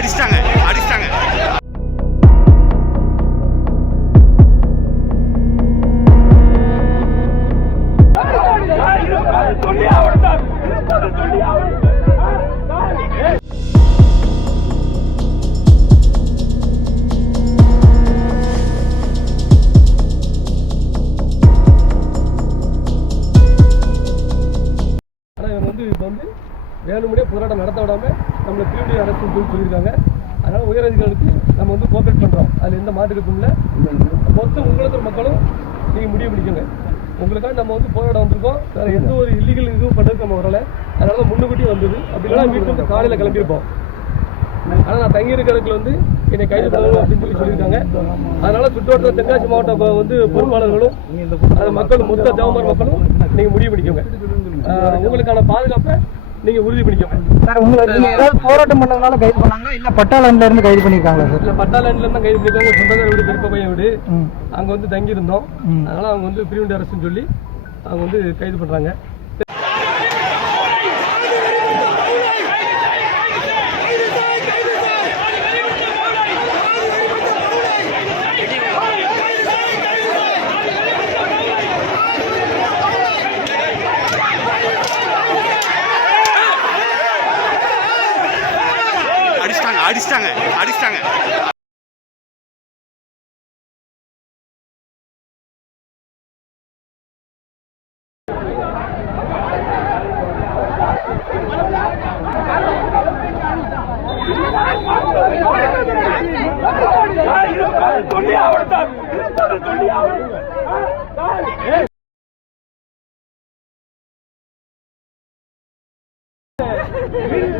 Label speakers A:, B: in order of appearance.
A: அடிச்சிட்டாங்க வேணுமுடியே போராட்டம் நடத்த விடாம நம்மளை அரசுன்னு சொல்லி சொல்லியிருக்காங்க. அதனால உயரதிகாரிகளுக்கு நம்ம வந்து கோஆப்ரேட் பண்ணுறோம் அதில் எந்த மாற்றுக்கும் இல்லை மொத்த உங்களுக்கு மக்களும் நீங்கள் முடிவு பிடிக்குங்க உங்களுக்காக நம்ம வந்து போராட வந்திருக்கோம். வேற எந்த ஒரு இல்லீகல் இதுவும் பண்ணுறதுக்கு நம்ம வரல. அதனால தான் முன்னுக்கூட்டி வந்தது. அப்படி இல்லைனா வீட்டுல இருந்து காலையில் கிளம்பியிருப்போம். ஆனால் நான் தங்கியிருக்க இடத்துல வந்து என்னை கைது பண்ணணும் அப்படின்னு சொல்லி சொல்லியிருக்காங்க. அதனால சுற்றுவட்டார தென்காசி மாவட்ட ப- வந்து பொறுப்பாளர்களும் அது மக்கள் மொத்த தேவமர் மக்களும் நீங்கள் முடிவு பண்ணிக்கோங்க உங்களுக்கான பாதுகாப்பை நீங்கள் உறுதி பண்ணிக்கோங்க
B: சார் உங்களை நீங்க ஏதாவது போராட்டம் பண்ணதுனால கைது பண்ணாங்களா? இல்ல பட்டாளன்ல இருந்து கைது பண்ணிருக்காங்களா சார்?
A: இல்லை பட்டாளன்ல இருந்தால் கைது பண்ணிருக்காங்க. சொந்தக்கார வீடு பெருப்ப பையன் வீடு. அங்கே வந்து தங்கியிருந்தோம்.
B: ம்.
A: அதனால அவங்க வந்து பிரிவெண்ட் அரசுன்னு சொல்லி அவங்க வந்து கைது பண்ணுறாங்க
C: அடிச்சிட்டாங்க அடிச்சிட்டாங்க. அடிச்சிட்டாங்க